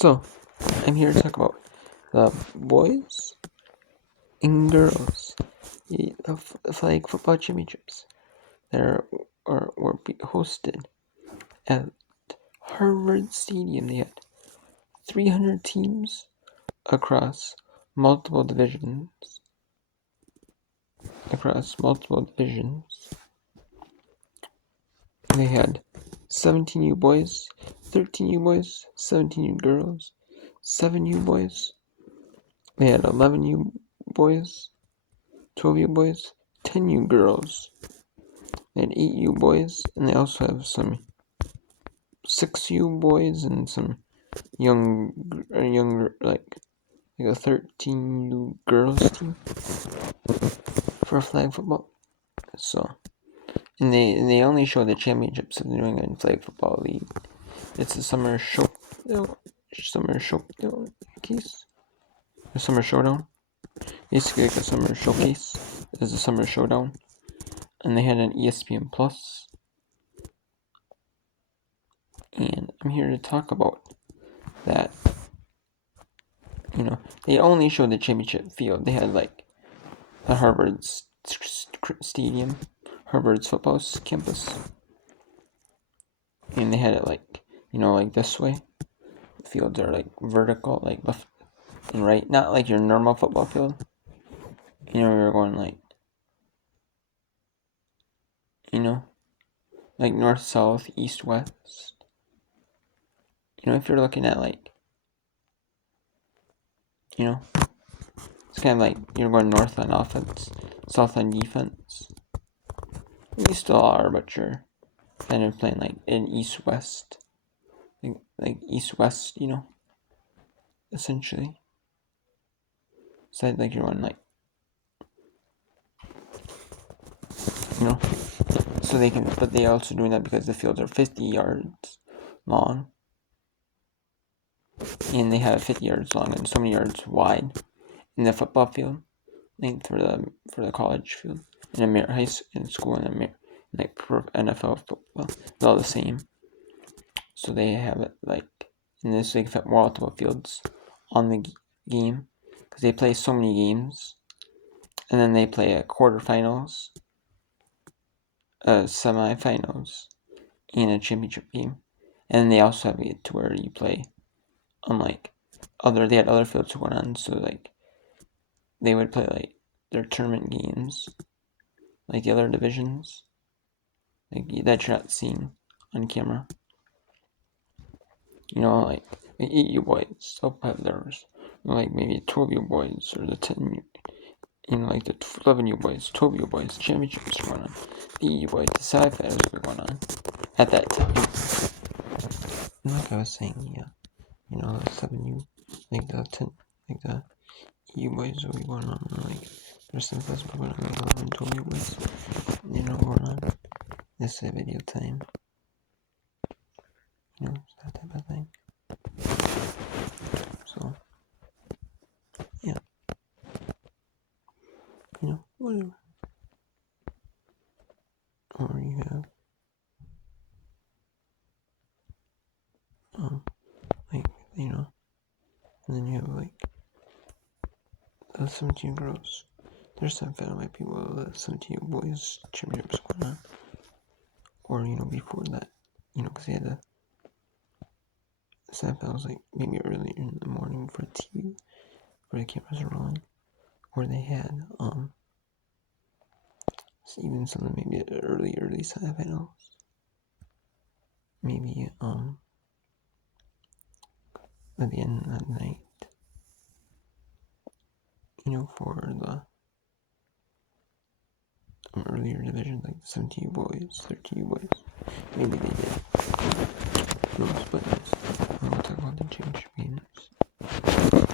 So, I'm here to talk about the boys and girls flag football championships that were hosted at Harvard Stadium. They had 300 teams across multiple divisions. They had 17U boys, 13U boys, 17U girls, 7U boys. They had 11U boys, 12U boys, 10U girls. They had 8U boys, and they also have some 6U boys and some younger, like a 13U girls team for flag football. So, and they only show the championships of the New England Flag Football League. It's a summer showdown. Basically, like a summer showcase. It's a summer showdown, and they had an ESPN Plus. And I'm here to talk about that. They only showed the championship field. They had like the Harvard's stadium, Harvard's football campus, and they had it like this way. The fields are like vertical, like left and right, not like your normal football field. You're going like like north, south, east, west. If you're looking at like it's kind of like you're going north on offense, south on defense. You still are, but you're kind of playing like in east-west, like east-west, essentially. So like you're on like, so they can, but they also doing that because the fields are 50 yards long, and they have 50 yards long and so many yards wide in the football field, like for the college field, in high school and like NFL football, it's all the same. So they have it like in this they fit multiple fields on the game because they play so many games, and then they play a quarterfinals, semifinals, and a championship game, and then they also have it to where you play unlike they had other fields going on, so like they would play like their tournament games, like the other divisions, like that you're not seeing on camera. Like 8U boys, they'll have theirs. Like maybe 12U boys or the 10U, like the 11U boys, 12U boys, championships going on. The 8U boys, the semifinals were going on at that time. And like I was saying, the 7U, like the 10, like the 8U boys will be going on, like there's some class going on, like 11, 12U boys, going on. This is a video time. That type of thing. So, yeah. Whatever. Or you have, and then you have like the 17 girls. There's some family people, the 17 boys championships going on. Or, before that, because they had the semifinals like maybe early in the morning for TV, where the cameras are rolling. Or they had, even something maybe early semifinals. Maybe, at the end of the night, for the earlier division, like the 17U boys, 13U boys. Maybe they did. Who knows, but yes. We'll talk about the championship games.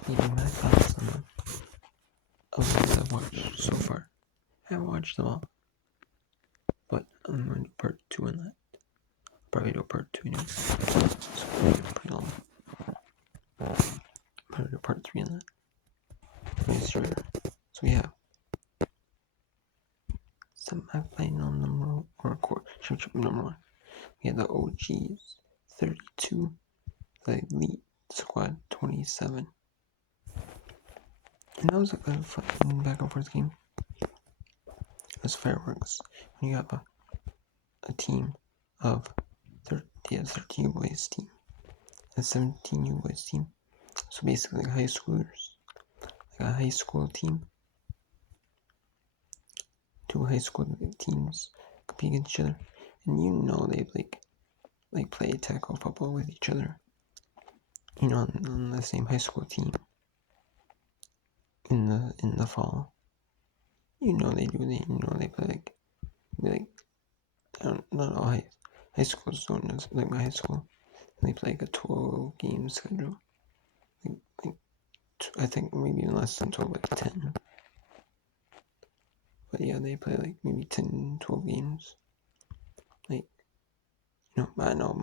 Maybe my thoughts on them. Of the ones I've watched so far. I haven't watched them all. But I'm going to do part 2 on that. Probably do part 2 anyway. It's pretty long. Probably do part 3 on that. Pretty sure. So we have semi-final number or championship number 1. We have the OGs, 32, the Elite, Squad 27. And that was a good fun back and forth game. It was fireworks. When you have a team of 13 boys team, a 17 boys team. So basically like high schoolers. Like a high school team. 2 high school teams compete against each other. And you know they like play tackle football with each other. You know, on the same high school team. In the fall. You know they do. They play not all high schools don't like my high school. They play like a 12 game schedule. Like I think maybe less than 12, like 10. But yeah, they play like maybe 10, 12 games. Like, I know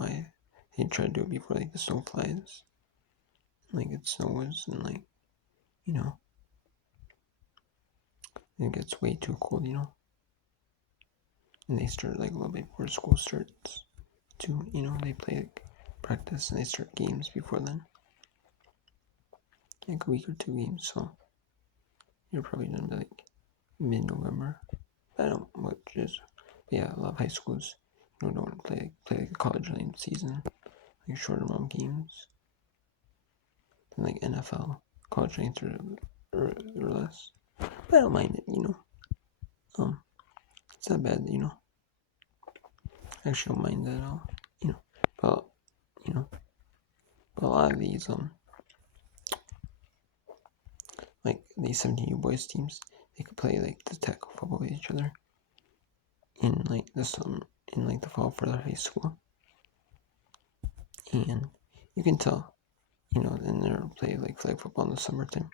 they try to do it before like the snow flies. Like it snows and like, it gets way too cold, And they start like a little bit before school starts too, they play like practice and they start games before then. Like a week or 2 games, so you're probably done by like mid-November. I don't know but yeah, a lot of high schools, don't play like a college lane season, like shorter amount of games. Than like NFL, college lanes or less. But I don't mind it, it's not bad, I actually don't mind that at all, but but a lot of these like these 17U boys teams, they could play like the tackle football with each other in like the summer, in like the fall for their high school, and you can tell, and they'll play like flag football in the summertime,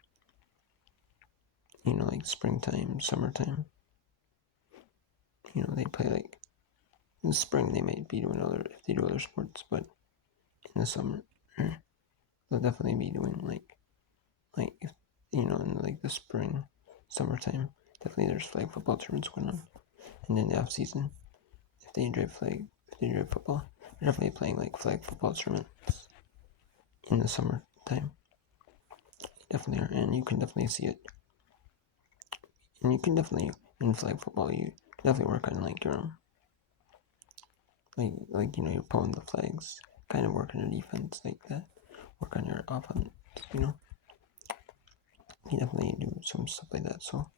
like springtime, summertime. They play like in the spring they might be doing if they do other sports, but in the summer they'll definitely be doing like if in like the spring, summertime, definitely there's flag football tournaments going on. And in the off season, if they enjoy football, they're definitely playing like flag football tournaments in the summertime. Definitely are, and you can definitely see it. And you can definitely in flag football you can definitely work on like your you're pulling the flags, kind of work on your defense like that, work on your offense, you definitely do some stuff like that. So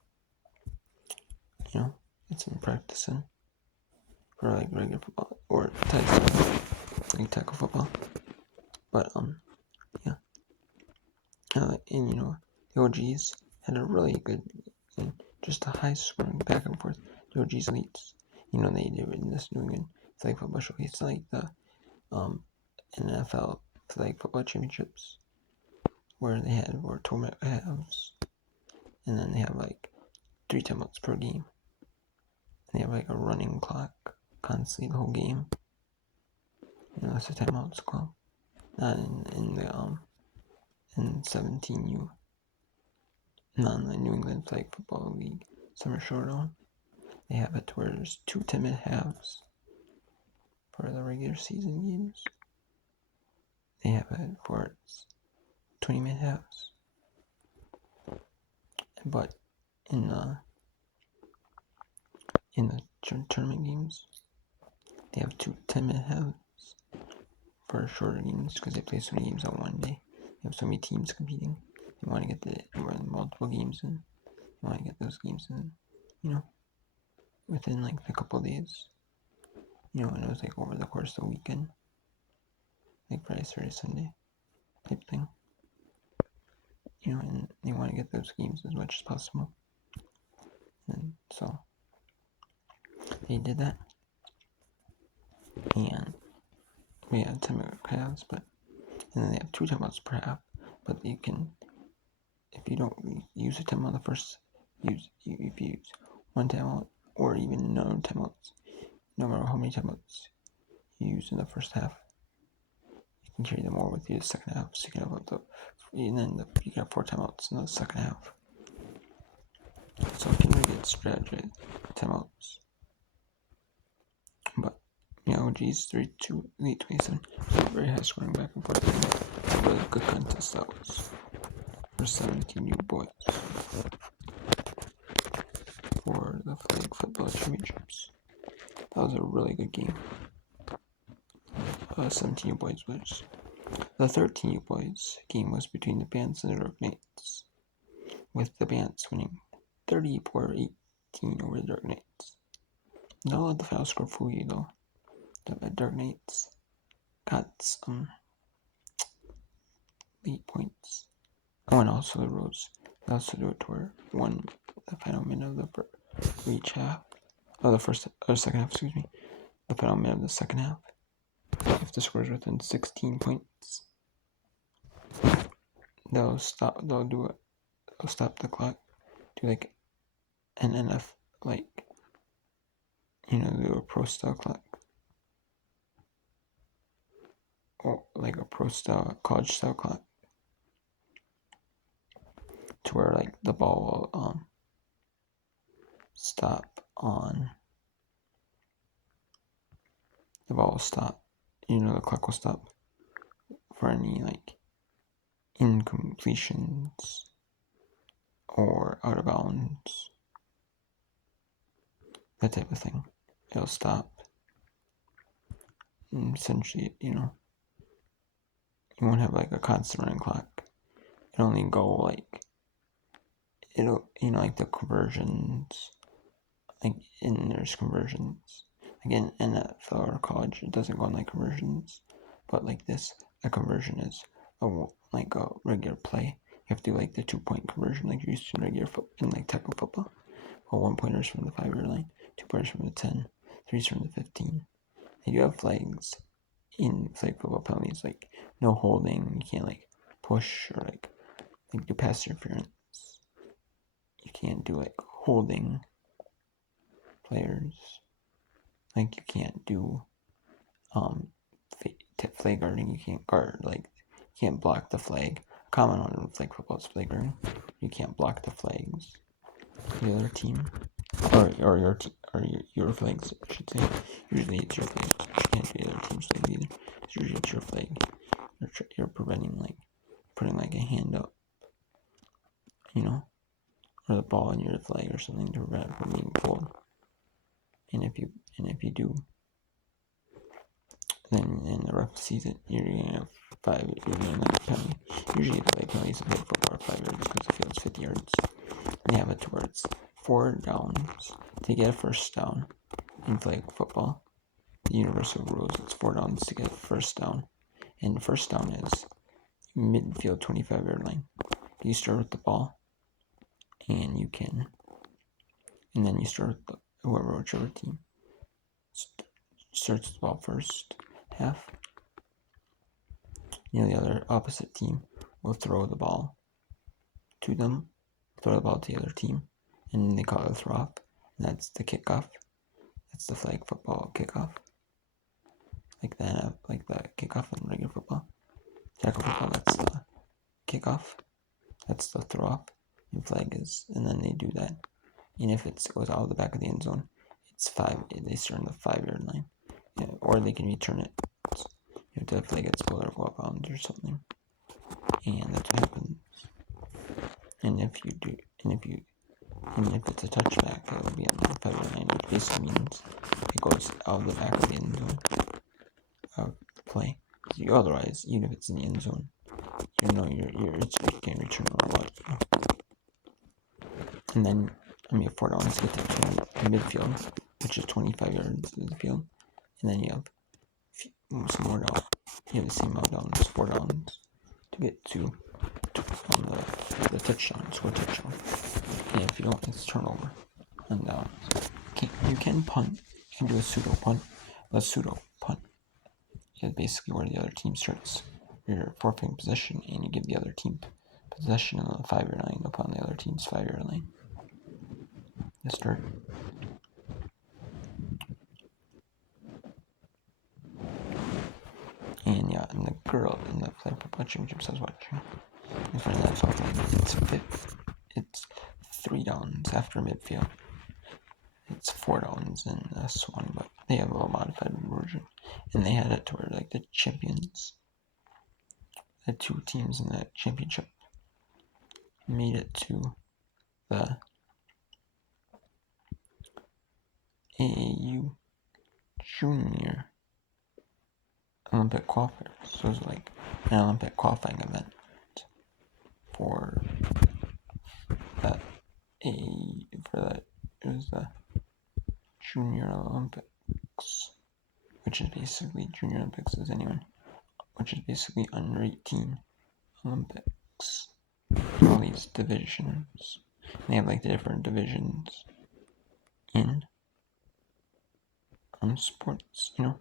it's in practicing for like regular football or tackle football. But yeah, and the OGs had a really good, just a high scoring back and forth. The OGs elites, they did in this New England flag football show. It's like the NFL flag football championships, where they had tournament halves, and then they have like 3 timeouts per game. And they have like a running clock constantly the whole game. That's a timeouts call. Not in the in 17U. Not in the New England Flag Football League Summer Showdown. They have it where there's 2 10-minute halves for the regular season games. They have it for its 20-minute halves. But in the tournament games, they have 2 10-minute halves for shorter games because they play so many games on one day. They have so many teams competing. You want to get multiple games in. You want to get those games in, within like a couple days. And it was like over the course of the weekend, like Friday, Saturday, Sunday type thing. And they want to get those games as much as possible. And so they did that. And we had 10-minute halves, and then they have 2 timeouts per half. But you can, if you don't use a timeout the first, if you use 1 timeout or even no timeouts, no matter how many timeouts you use in the first half, you can carry them all with you the second half. So you can have you can have 4 timeouts in the second half. So if you really get strategy timeouts. But OG's 3-2, Elite 27, very high scoring back and forth. Really good contest that was. For 17 boys for the flag football championships. That was a really good game. 17 boys was. The 13 boys game was between the Bants and the Dark Knights, with the Bants winning 34-18 over the Dark Knights. Don't let the final score fool you though. The Dark Knights got some 8 points. Oh, and also the Rose. They also do it to where won the final minute of the each half. Oh, second half, excuse me. The final minute of the second half. If the score is within 16 points, they'll stop the clock, do like an NF, like, do a pro style clock. Or like a pro style, college style clock. To where like the ball will stop on, the clock will stop for any like incompletions or out of bounds, that type of thing. It'll stop. And essentially, you won't have like a constant running clock. It'll only go like, like the conversions, like there's conversions. Again, in NFL or college, it doesn't go on like conversions, but like this, a conversion is like a regular play. You have to do like the 2-point conversion, like you used to in like tackle football. Well, 1 pointers from the 5-yard line, 2 pointers from the 10, 3s from the 15. They do have flags in flag football penalties, like no holding. You can't like push or like do pass interference. You can't do like holding players. Like you can't do flag guarding. You can't guard, like you can't block the flag. Common one in flag football is flag guarding. You can't block the flags. The other team, or your flags, I should say. Usually it's your flag. You can't do the other team's flag either. It's usually it's your flag. You're preventing like putting like a hand up, or the ball in your flag or something to prevent it from being pulled. And if you do, then the ref sees it, you're gonna have 5. You're gonna have a penalty. Usually the penalties in football are 5 yards because the field's 50 yards. And they have it to where it's 4 downs to get a first down. In flag football, the universal rules, it's 4 downs to get a first down. And the first down is midfield 25-yard line. You start with the ball, and then you start with whichever team starts with the ball first half. The other opposite team will throw the ball to them, throw the ball to the other team, and they call it a throw off. And that's the kickoff. That's the flag football kickoff. Like the kickoff in regular football. Tackle football, that's the kickoff. That's the throw off. And flag is, and then they do that. And if it goes out of the back of the end zone, it's 5. They start on the 5-yard line. Or they can return it. If the flag gets pulled or go up bounds or something. And that's what happens. And if it's a touchback, it will be on the 5-yard line, which basically means it goes out of the back of the end zone of play. Otherwise, even if it's in the end zone, you can't return or what. And then 4 downs get to midfield, which is 25 yards of the field. And then you have some more downs. You have the same amount of downs, 4 downs, to get to the touchdown, score touchdown. And if you don't, it's turnover and downs. You can punt. You can do a pseudo punt. A pseudo punt is basically where the other team starts. You're forfeiting possession, and you give the other team possession on the 5-yard line upon the other team's 5-yard line. The start. And yeah, and the girl in the flag football championships I was watching, in front of that felt it's 3 downs after midfield. It's 4 downs in this one, but they have a little modified version. And they had it to where like the champions, the two teams in that championship made it to the AAU Junior Olympic qualifiers. So it was like an Olympic qualifying event for that it was the Junior Olympics, which is basically Junior Olympics as anyone, which is basically under 18 Olympics. All these divisions. They have like the different divisions in sports, you're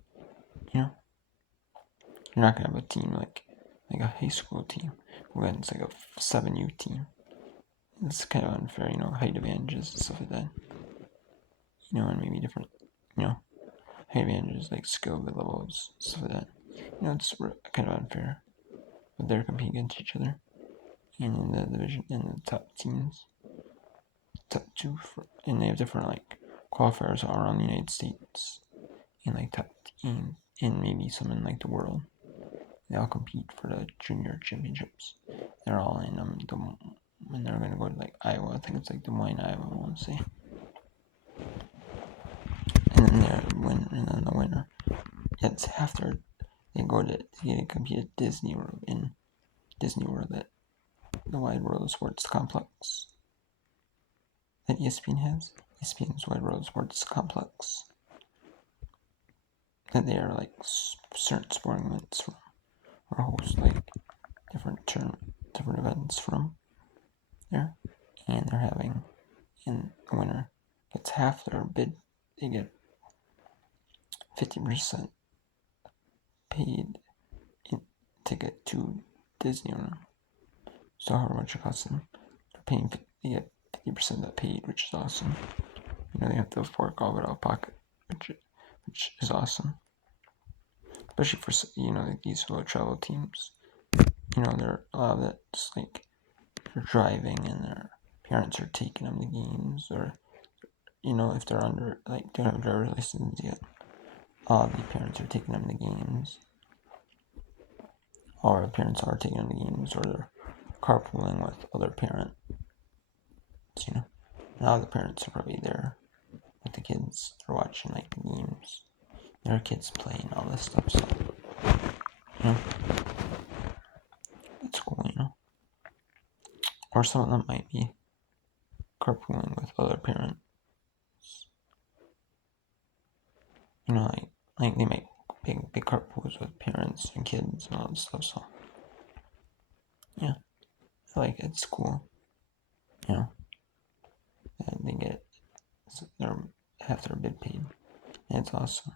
not gonna have a team like a high school team when it's like a 7U team. It's kind of unfair, height advantages and stuff like that. And maybe different, height advantages like skill levels, stuff like that. It's kind of unfair. But they're competing against each other. And in the division, in the top teams, top two, and they have different like qualifiers all around the United States, and like top team, and maybe some in like the world. They all compete for the junior championships. They're all in when they're gonna go to like Iowa. I think it's like Des Moines, Iowa. I want to say. And then the winner gets after they go to compete at Disney World at the Wide World of Sports complex that ESPN has. ESPN's Wide World of Sports complex. That they are like certain sporting events from, or host like different events from there, and they're having, and the winner gets half their bid. They get 50% paid in ticket to Disneyland. So however much it costs them, they get 50% of that paid, which is awesome. They have to fork all of it out of pocket, which is awesome. Especially for like these solo travel teams. They're a lot of it just like they're driving and their parents are taking them to games, or if they're under like don't have a driver's license yet, the parents are taking them to games, or the parents are taking them to games, or they're carpooling with other parents. Now the parents are probably there with the kids. They're watching like the games. There are kids playing all this stuff, so it's cool, Or some of them might be carpooling with other parents. Like they make big carpools with parents and kids and all this stuff. So yeah, I like it. It's cool. And they get half their bid paid. And it's awesome.